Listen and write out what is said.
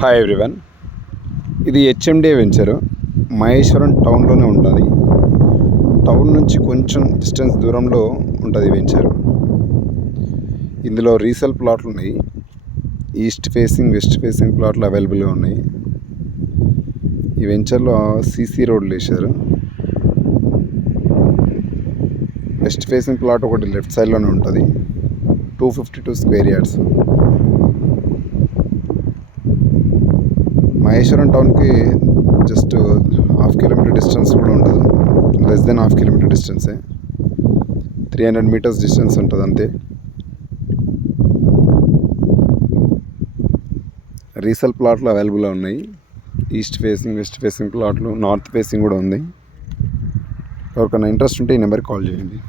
Hi everyone. ఇది హెచ్ఎండే venture. Maheshwaram టౌన్లోనే ఉంటుంది. Town నుంచి కొంచెం డిస్టెన్స్ దూరంలో ఉంటుంది వెంచరు. ఇందులో రీసేల్ ప్లాట్లు ఉన్నాయి. ఈస్ట్ ఫేసింగ్, వెస్ట్ ఫేసింగ్ ప్లాట్లు అవైలబుల్గా ఉన్నాయి. ఈ వెంచర్లో సీసీ రోడ్లు వేశారు. వెస్ట్ ఫేసింగ్ ప్లాట్ ఒకటి లెఫ్ట్ సైడ్లోనే ఉంటుంది. 252 స్క్వేర్ యార్డ్స్. మహేశ్వరం టౌన్కి జస్ట్ హాఫ్ కిలోమీటర్ డిస్టెన్స్ కూడా ఉండదు. లెస్ దెన్ హాఫ్ కిలోమీటర్ డిస్టెన్సే. 300 మీటర్స్ డిస్టెన్స్ ఉంటుంది అంతే. రీసేల్ ప్లాట్లు అవైలబుల్గా ఉన్నాయి. ఈస్ట్ ఫేసింగ్, వెస్ట్ ఫేసింగ్ ప్లాట్లు, నార్త్ ఫేసింగ్ కూడా ఉంది. ఎవరికైనా ఇంట్రెస్ట్ ఉంటే ఈ నెంబర్కి కాల్ చేయండి.